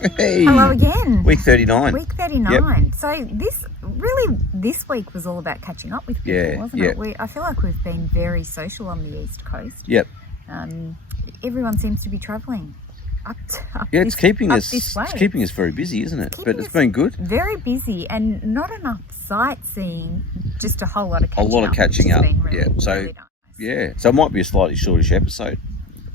Hey. Hello again. Week 39. Week 39. Yep. So this week was all about catching up with people, wasn't it? I feel like we've been very social on the East Coast. Yep. Everyone seems to be travelling up it's keeping us very busy, isn't it? But it's been good. Very busy and not enough sightseeing, just a whole lot of catching up. A lot of catching up. Really, So really nice. So it might be a slightly shortish episode.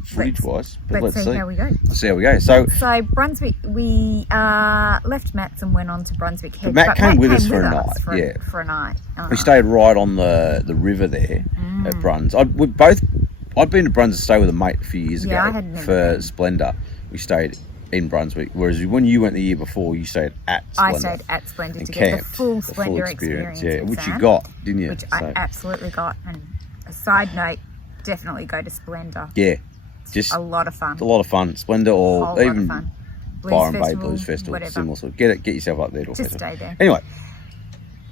Footage-wise, but let's see how we go. Let's see how we go. So Brunswick, we left Matt's and went on to Brunswick Head. Matt came with us for a night. For a night. We stayed right on the river there at Bruns. I'd been to Bruns to stay with a mate a few years ago for Splendour. We stayed in Brunswick, whereas when you went the year before, you stayed at Splendour. I stayed at Splendour to get the full Splendour experience. Which you got, didn't you? Which I absolutely got. And a side note, definitely go to Splendour. Yeah. Just a lot of fun. It's a lot of fun. Splendour or even Byron Bay Blues Festival, whatever. Similar sort. Get yourself up there to a Just festival. Stay there. Anyway,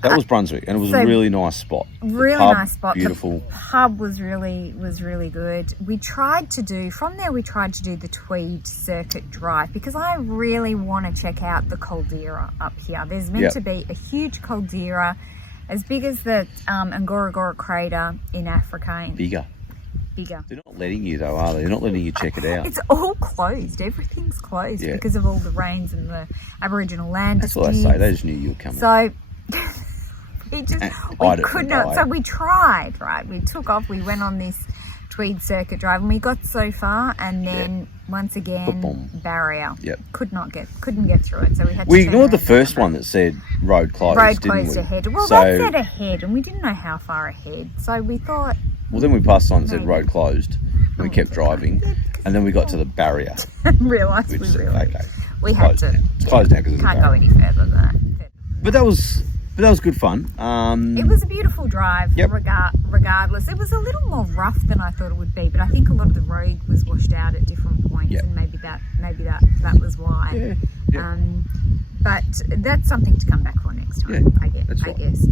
that was Brunswick, and it was a really nice spot. Nice spot. Beautiful. The pub was really good. We tried to do the Tweed Circuit Drive because I really want to check out the caldera up here. There's meant to be a huge caldera as big as the Ngorongoro crater in Africa. Bigger. They're not letting you though, are they? They're not letting you check it out. It's all closed. Everything's closed because of all the rains and the Aboriginal land. That's what I say. They just knew you were coming. So we could not. So we tried. Right, we took off. We went on this Tweed Circuit Drive, and we got so far, and then once again barrier. Yep. Couldn't get through it. So we had. We ignored the first one that said road closed. Road closed ahead. Well, that said ahead, and we didn't know how far ahead. So we thought. Well, then we passed on and said road closed, and we kept driving, and then we got to the barrier. Realised we had to. It's closed now because can't go any further than that. But that was good fun. It was a beautiful drive. Regardless, it was a little more rough than I thought it would be, but I think a lot of the road was washed out at different points, and maybe that was why. But that's something to come back for next time. I guess.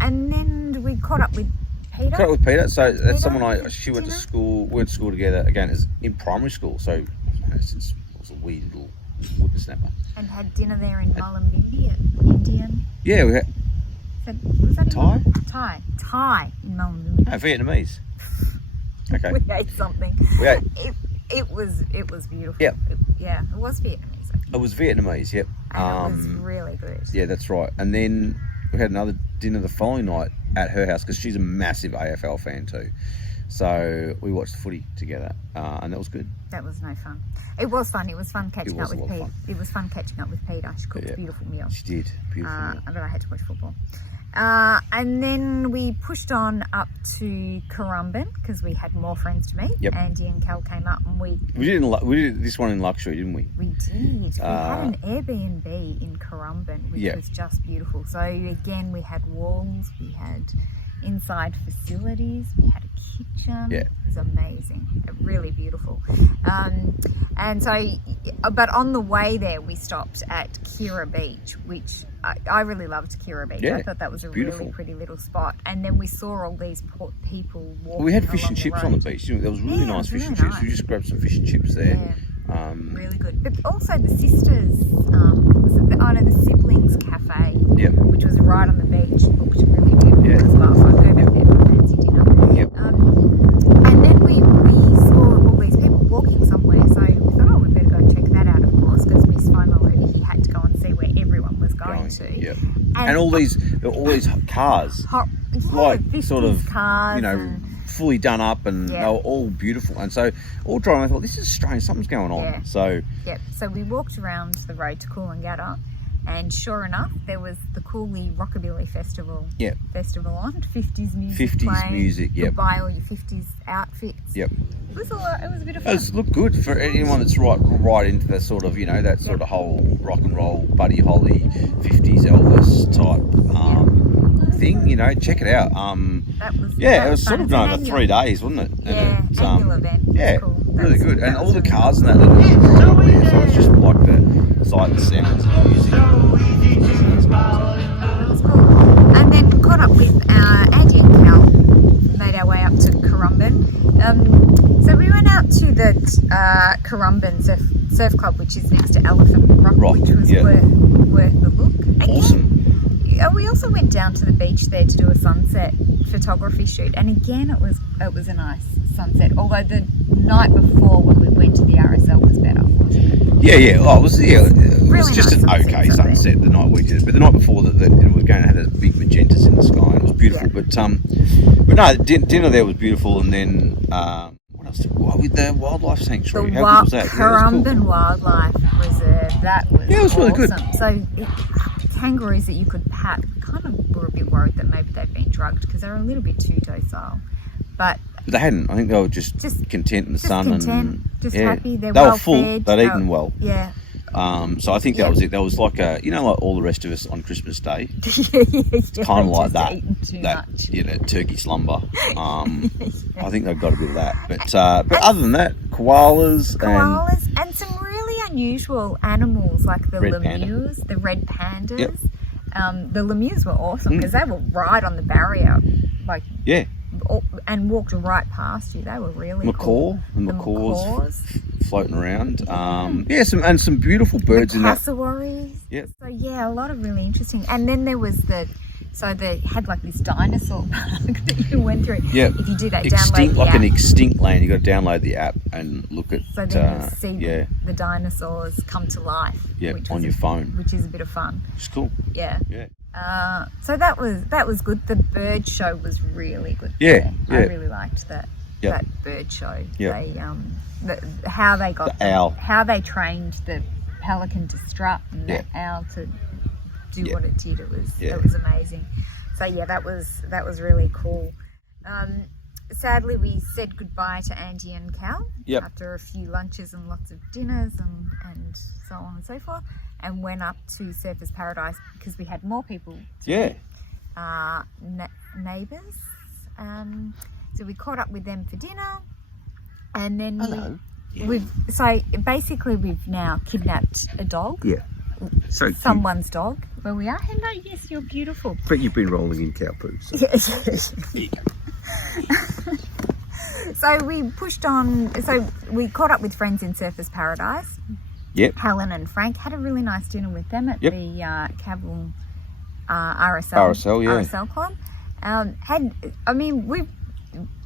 And then we caught up with Peter. Caught up with Peter. So that's someone she went to school. We went to school together again as in primary school. So since I was a wee little whippersnapper. And had dinner there in Mullumbimby at Indian. Yeah, we had. Was that Thai? Thai in Mullumbimby. No, Vietnamese. Okay. We ate something. It was beautiful. Yep. It was Vietnamese. It was Vietnamese. Yep. And it was really good. Yeah, that's right. And then we had another dinner the following night at her house because she's a massive AFL fan too. So we watched the footy together, and that was good. That was no fun. It was fun. It was fun catching up with Pete. It was fun catching up with Peter. She cooked a beautiful meal. She did. Beautiful meal. But I had to watch football. And then we pushed on up to Currumbin because we had more friends to meet. Yep. Andy and Cal came up and we did this one in luxury, didn't we? We did. We had an Airbnb in Currumbin, which was just beautiful. So again, we had walls, we had inside facilities, we had a kitchen. Yeah. It was amazing. Really beautiful. And so, but on the way there, we stopped at Kira Beach, which I really loved Kira Beach. Yeah, I thought that was a beautiful. really pretty little spot. And then we saw all these people walking. We had fish and chips on the beach, didn't we? There was really nice fish and chips. We just grabbed some fish and chips there. Yeah. Really good. But also the sisters, the siblings cafe, which was right on the beach, looked really beautiful as well. So I'd go back there for a fancy dinner. Yep. And then we saw all these people walking somewhere, so we thought, we'd better go and check that out, of course, because Miss Fomaloo, he had to go and see where everyone was going to. Yep. And all these cars, sort of cars, fully done up, and they were all beautiful. And so all driving, I thought, this is strange. Something's going on. Yeah. So we walked around the road to Coolangatta. And sure enough, there was the Cooley Rockabilly Festival. Yep. Festival on 50s music. 50s playing. music. Yep. You buy all your 50s outfits. Yep. It was a bit of fun. It looked good for anyone that's right into that sort of that sort of whole rock and roll Buddy Holly 50s Elvis type thing. Check it out. It was sort of done over 3 days, wasn't it? Yeah. And annual event. Yeah. Cool. Really good. And all the cars and that there. So it's just like the sight and sounds and music. It was cool. And then caught up with Andy and Cal. Made our way up to Currumbin Currumbin. So we went out to the Currumbin Surf Club, which is next to Elephant Rock. Which was worth the look. Awesome. We also went down to the beach there to do a sunset photography shoot, and again it was a nice sunset. Although the night before when we went to the RSL was better, wasn't it? Yeah. Oh, it was really just nice an okay sunset the night we did it, but the night before that it was going to have a big magentas in the sky. And it was beautiful, but no, dinner there was beautiful, and then what else? With the wildlife sanctuary, how good was that? Currumbin Wildlife Reserve. That was it was really good. So kangaroos that you could pat. Kind of were a bit worried that maybe they'd been drugged because they were a little bit too docile, but they hadn't. I think they were just content in the sun and happy. They were full. Fed. They'd eaten well. Yeah. So I think that was it. That was like like all the rest of us on Christmas Day. Kind of like that turkey slumber. I think they've got a bit of that. But other than that, koalas and some really unusual animals like the lemurs, the red pandas. Yep. The lemurs were awesome because they were right on the barrier, and walked right past you. They were really cool. And macaws floating around. Some beautiful birds in that. Cassowaries. Yep. So a lot of really interesting. And then there was they had like this dinosaur park that you went through. Yeah. If you do that, download the app. An extinct land. You got to download the app and look at. So then you'll see the dinosaurs come to life. Yeah, on your phone, which is a bit of fun. It's cool. Yeah. Yeah. So that was good. The bird show was really good. Yeah. I really liked that. Yep. That bird show. Yep. They how they got the owl. How they trained the pelican to strut and the owl to do what it did. It was amazing. So that was really cool. Sadly, we said goodbye to Andy and Cal after a few lunches and lots of dinners and so on and so forth, and went up to Surfers Paradise because we had more people. Neighbours. So we caught up with them for dinner, and then we've now kidnapped a dog. Yeah. So someone's dog. Where we are. Hello, yes, you're beautiful. But you've been rolling in cow poo. So. Yes. So we pushed on. So we caught up with friends in Surfers Paradise. Yep. Helen and Frank had a really nice dinner with them at the Cavill RSL Club.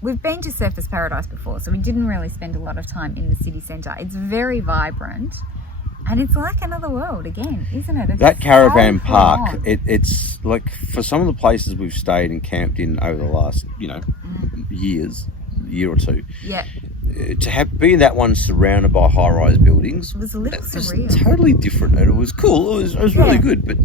We've been to Surfers Paradise before, so we didn't really spend a lot of time in the city centre. It's very vibrant, and it's like another world again, isn't it? That caravan park, it's like for some of the places we've stayed and camped in over the last, year or two. Yeah. To be in that one surrounded by high-rise buildings, it was a little surreal. Totally different. It was cool. It was really good, but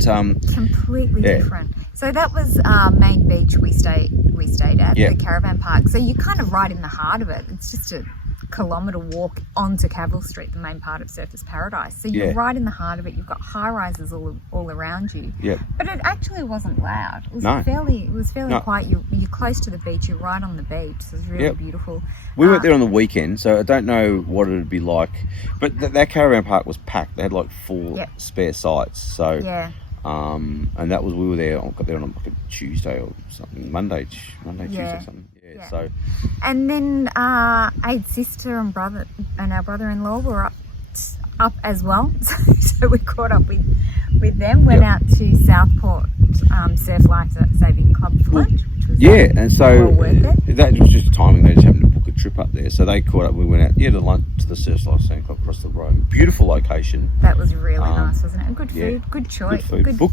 completely different. So that was Main Beach we stayed at, the caravan park. So you're kind of right in the heart of it. It's just a kilometre walk onto Cavill Street, the main part of Surfers Paradise. So you're right in the heart of it. You've got high rises all around you. Yeah. But it actually wasn't loud. It was fairly quiet. You're close to the beach. You're right on the beach. So it was really beautiful. We went there on the weekend, so I don't know what it would be like. But that caravan park was packed. They had like 4 spare sites. So and that was we got there on like a Tuesday or something, Monday, Tuesday, something. Yeah. So. And then Aid's sister and brother and our brother-in-law were up as well. So we caught up with them. Went out to Southport Surf Life Saving Club for lunch, which was and so well worth it. That was just timing. They just happened to book a trip up there, so they caught up. We went out to lunch to the Surf Life Saving Club across the road. Beautiful location. That was really nice, wasn't it? And good food, good choice. Good food. Book.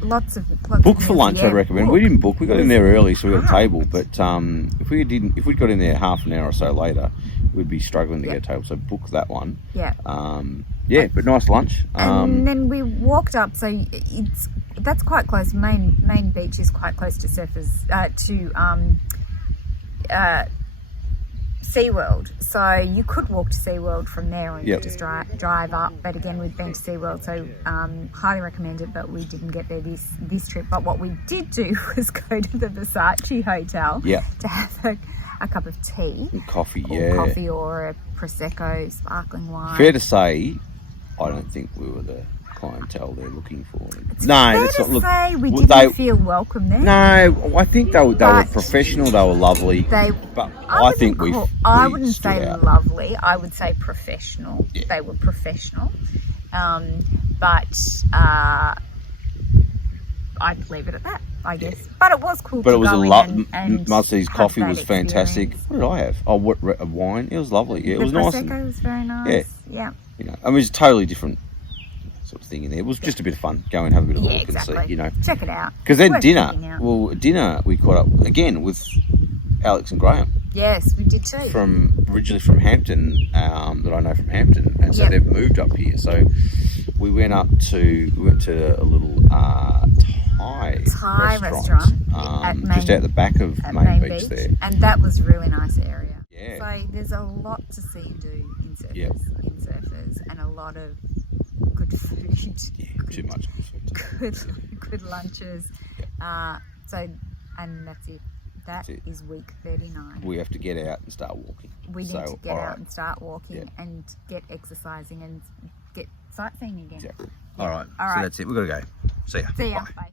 Lots of book for lunch. I'd recommend. We didn't book. We got in there early, so we got a table. But if we got in there half an hour or so later, we'd be struggling to get a table. So book that one. Yeah. But nice lunch. And then we walked up. So that's quite close. Main Beach is quite close to SeaWorld. So you could walk to SeaWorld from there, or you could just drive up. But again, we've been to SeaWorld, so highly recommend it. But we didn't get there this trip. But what we did do was go to the Versace Hotel to have a cup of tea, and coffee, coffee or a prosecco, sparkling wine. Fair to say, I don't think we were the clientele they're looking for. It's fair to say we didn't feel welcome there. No, I think they were professional. They were lovely. But I think I wouldn't say out. Lovely. I would say professional. Yeah. They were professional. But I'd leave it at that, I guess. Yeah. But it was cool. But it was a lot. Mussey's coffee was fantastic. What did I have? Oh, a wine. It was lovely. Yeah, it was nice. The Prosecco was very nice. Yeah. You know, I mean, it was a totally different sort of thing in there. It was just a bit of fun. Go and have a bit of look and see. You know, check it out. Because then dinner we caught up again with Alex and Graham. Yes, we did too. Originally from Hampton, that I know from Hampton, and so they've moved up here. So we went to a little Thai restaurant just out the back of Main Beach there, and that was a really nice area. Yeah. So there's a lot to see and do in Surfers, and a lot of good food. Yeah, too much good food. Good lunches. Yep. And that's it. That is week 39. We have to get out and start walking. We need to get out and start walking and get exercising and get sightseeing again. Exactly. All right. So that's it. We've got to go. See ya. Bye. Bye.